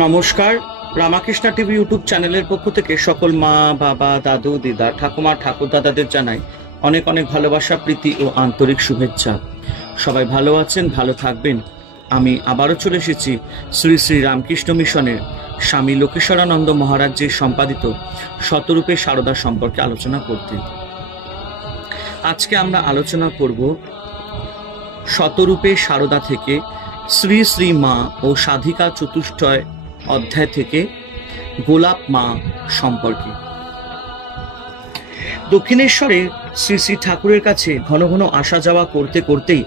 নমস্কার। Ramakrishna TV YouTube চ্যানেলের পক্ষ থেকে সকল মা, বাবা, দাদু, দিদা, ঠাকুমা, ঠাকুর দাদাদের জানাই অনেক অনেক ভালোবাসা, প্রীতি ও আন্তরিক শুভেচ্ছা। সবাই ভালো আছেন, ভালো থাকবেন। আমি আবারও চলে এসেছি শ্রী শ্রী রামকৃষ্ণ মিশনের স্বামী লোকেশ্বরানন্দ মহারাজের সম্পাদিত শতরূপে সারদা সম্পর্কে আলোচনা করতে। আজকে আমরা আলোচনা করব শতরূপে সারদা থেকে শ্রী শ্রী মা ও সাধিকা চতুষ্টয় অধ্যায় থেকে গোলাপ মা সম্পর্কে। দক্ষিণেশ্বরে শ্রী শ্রী ঠাকুরের কাছে ঘন ঘন আসা যাওয়া করতে করতেই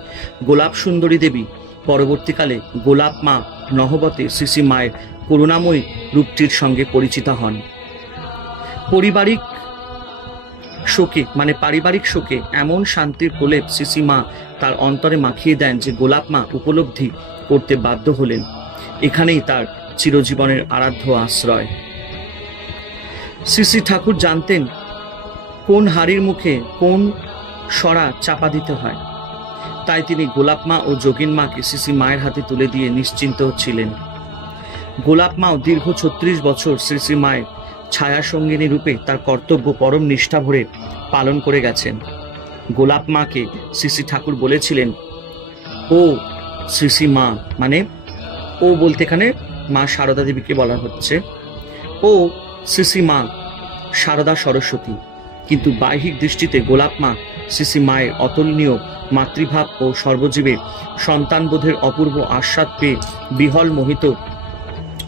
গোলাপ সুন্দরী দেবী পরবর্তীকালে গোলাপ মা নহবতে শ্রী শ্রী মায়ের করুণাময়ী রূপটির সঙ্গে পরিচিত হন। পারিবারিক শোকে এমন শান্তির প্রলেপ শ্রী শ্রী মা তার অন্তরে মাখিয়ে দেন যে গোলাপ মা উপলব্ধি করতে বাধ্য হলেন এখানেই তার চিরজীবনের আরাধ্য আশ্রয়। শ্রী শ্রী ঠাকুর জানতেন কোন হাড়ির মুখে কোন সরা চাপা দিতে হয়, তাই তিনি গোলাপ মা ও যোগিন মাকে শ্রী শ্রী মায়ের হাতে তুলে দিয়ে নিশ্চিন্ত ছিলেন। গোলাপ মাও দীর্ঘ 36 বছর শ্রী শ্রী মায়ের ছায়া সঙ্গিনী রূপে তার কর্তব্য পরম নিষ্ঠা ভরে পালন করে গেছেন। গোলাপ মাকে শ্রী শ্রী ঠাকুর বলেছিলেন ও শ্রী শ্রী মা, মানে ও বলতে এখানে মা সারদা দেবীকে বলা হচ্ছে, ও শ্রী শ্রী মা সারদা সরস্বতী। কিন্তু বাহ্যিক দৃষ্টিতে গোলাপ মা শ্রী শ্রী মায়ের অতুলনীয় মাতৃভাব ও সর্বজীবে সন্তানবোধের অপূর্ব আস্বাদ পেয়ে বিহল মোহিত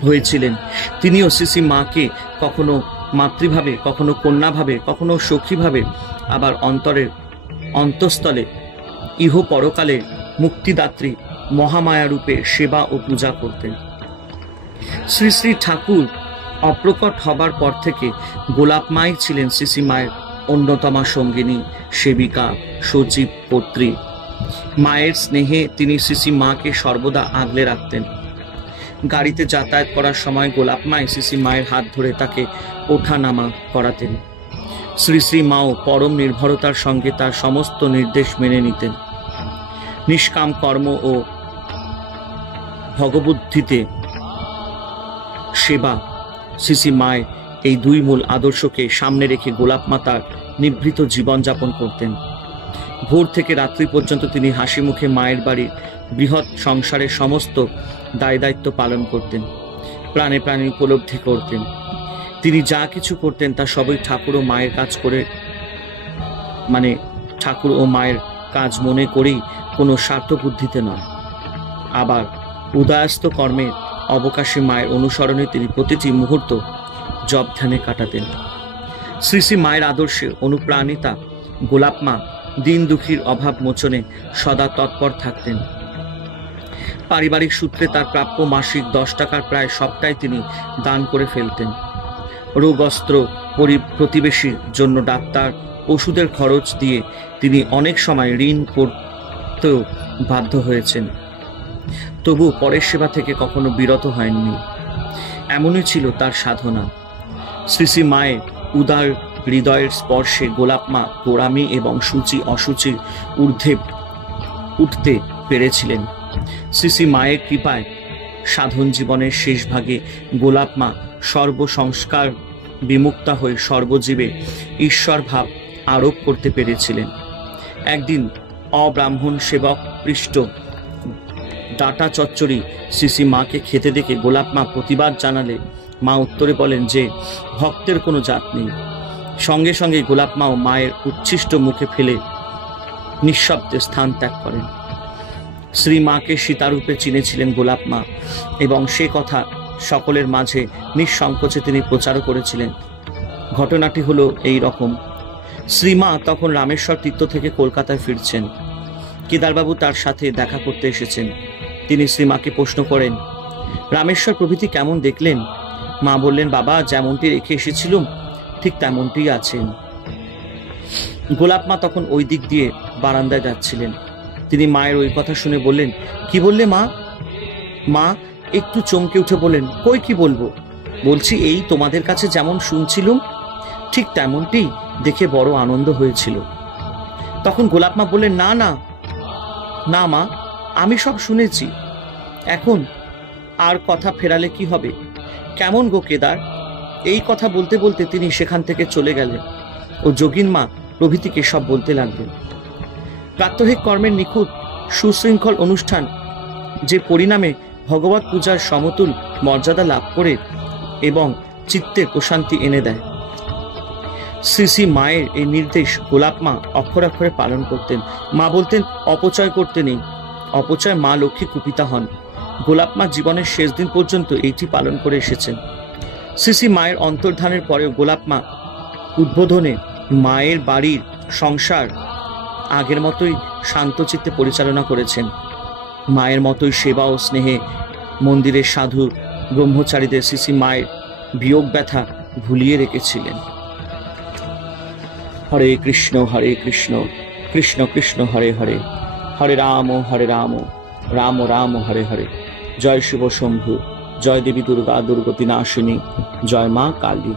হয়েছিলেন। তিনিও শ্রী শ্রী মাকে কখনো মাতৃভাবে, কখনো কন্যাভাবে, কখনো সখীভাবে, আবার অন্তরের অন্তঃস্থলে ইহ পরকালে মুক্তিদাত্রী মহামায়া রূপে সেবা ও পূজা করতেন। শ্রী শ্রী ঠাকুর অপ্রকট হবার পর থেকে গোলাপ মাই ছিলেন শ্রী শ্রী মায়ের অন্যতমা সঙ্গিনী, সেবিকা, সচিব, পত্রী। মায়ের স্নেহে তিনি শ্রী শ্রী মাকে সর্বদা আগলে রাখতেন। গাড়িতে যাতায়াত করার সময় গোলাপ মাই শ্রী শ্রী মায়ের হাত ধরে তাকে ওঠা নামা করাতেন। শ্রী শ্রী মাও পরম নির্ভরতার সঙ্গে তার সমস্ত নির্দেশ মেনে নিতেন। নিষ্কাম কর্ম ও ভগবুদ্ধিতে সেবা, শ্রী শ্রী মায়ের এই দুই মূল আদর্শকে সামনে রেখে গোলাপ মা তার নিভৃত জীবনযাপন করতেন। ভোর থেকে রাত্রি পর্যন্ত তিনি হাসি মুখে মায়ের বাড়ির বৃহৎ সংসারের সমস্ত দায় দায়িত্ব পালন করতেন, প্রাণে প্রাণে উপলব্ধি করতেন। তিনি যা কিছু করতেন তা সবই ঠাকুর ও মায়ের কাজ করে, ঠাকুর ও মায়ের কাজ মনে করেই, কোনো স্বার্থ বুদ্ধিতে নয়। আবার উদয়াস্ত কর্মের অবকাশে মায়ের অনুসরণে তিনি প্রতিটি মুহূর্ত জপ ধ্যানে কাটাতেন। শ্রী শ্রী মায়ের আদর্শে অনুপ্রাণিতা গোলাপ মা দিন দুঃখীর অভাব মোচনে সদা তৎপর থাকতেন। পারিবারিক সূত্রে তার প্রাপ্য মাসিক 10 টাকার প্রায় সবটাই তিনি দান করে ফেলতেন। রোগস্ত্র, প্রতিবেশীর জন্য ডাক্তার, ওষুধের খরচ দিয়ে তিনি অনেক সময় ঋণ করতেও বাধ্য হয়েছেন। তবু পরের সেবা থেকে কখনো বিরত হয়নি। এমনই ছিল তার সাধনা। শ্রী শ্রী মায়ের উদার হৃদয়ের স্পর্শে গোলাপ মা গোড়ামি এবং সূচি অসুচির ঊর্ধ্বে উঠতে পেরেছিলেন। শ্রী শ্রী মায়ের কৃপায় সাধন জীবনের শেষ ভাগে গোলাপ মা সর্বসংস্কার বিমুক্তা হয়ে সর্বজীবে ঈশ্বর ভাব আরোপ করতে পেরেছিলেন। একদিন অব্রাহ্মণ সেবক পৃষ্ঠ ডাটা চচ্চড়ি শ্রী শ্রী মাকে খেতে দেখে গোলাপ মা প্রতিবাদ জানালে মা উত্তরে বলেন যে ভক্তের কোনো জাত নেই। সঙ্গে সঙ্গে গোলাপ মাও মায়ের উচ্ছিষ্ট মুখে ফেলে নিঃশব্দে স্থান ত্যাগ করেন। শ্রী মাকে সীতারূপে চিনেছিলেন গোলাপ মা, এবং সে কথা সকলের মাঝে নিঃসংকোচে তিনি প্রচারও করেছিলেন। ঘটনাটি হলো এই রকম। শ্রীমা তখন রামেশ্বর তীর্থ থেকে কলকাতায় ফিরছেন। কেদারবাবু তার সাথে দেখা করতে এসেছেন। তিনি শ্রীমাকে প্রশ্ন করেন, রামেশ্বর প্রভৃতি কেমন দেখলেন? মা বললেন, বাবা যেমনটি রেখে এসেছিলুম ঠিক তেমনটি আছেন। গোলাপ মা তখন ওই দিক দিয়ে বারান্দায় যাচ্ছিলেন। তিনি মায়ের ওই কথা শুনে বললেন, কি বললে মা? মা একটু চমকে উঠে বললেন, কই কি বলবো? বলছি এই তোমাদের কাছে যেমন শুনছিলুম ঠিক তেমনটি দেখে বড় আনন্দ হয়েছিল। তখন গোলাপ মা বললেন, না না না মা, আমি সব শুনেছি। এখন আর কথা ফেরালে কি হবে? কেমন গো কেদার? এই কথা বলতে বলতে তিনি সেখান থেকে চলে গেলেন ও যোগীন মা প্রভৃতিকে সব বলতে লাগলেন। প্রাত্যহিক কর্মের নিখুঁত সুশৃঙ্খল অনুষ্ঠান যে পরিণামে ভগবত পূজার সমতুল মর্যাদা লাভ করে এবং চিত্তে প্রশান্তি এনে দেয়, শ্রী শ্রী মায়ের এই নির্দেশ গোলাপ মা অক্ষরে অক্ষরে পালন করতেন। মা বলতেন, অপচয় করতে নেই, অপচয় মা লক্ষ্মী কুপিতা হন। গোলাপ মা জীবনের শেষ দিন পর্যন্ত এইটি পালন করে এসেছেন। শ্রী শ্রী মায়ের অন্তর্ধানের পরেও গোলাপ মা উদ্বোধনে মায়ের বাড়ির সংসার আগের মতোই শান্তচিত্তে পরিচালনা করেছেন। মায়ের মতোই সেবা ও স্নেহে মন্দিরের সাধু ব্রহ্মচারীদের শ্রী শ্রী মায়ের বিয়োগ ব্যথা ভুলিয়ে রেখেছিলেন। হরে কৃষ্ণ কৃষ্ণ কৃষ্ণ হরে হরে, হরে রাম রাম রাম হরে হরে। জয় শিব শম্ভু, জয় দেবী দুর্গা দুর্গতি নাশিনী, জয় মা কালী।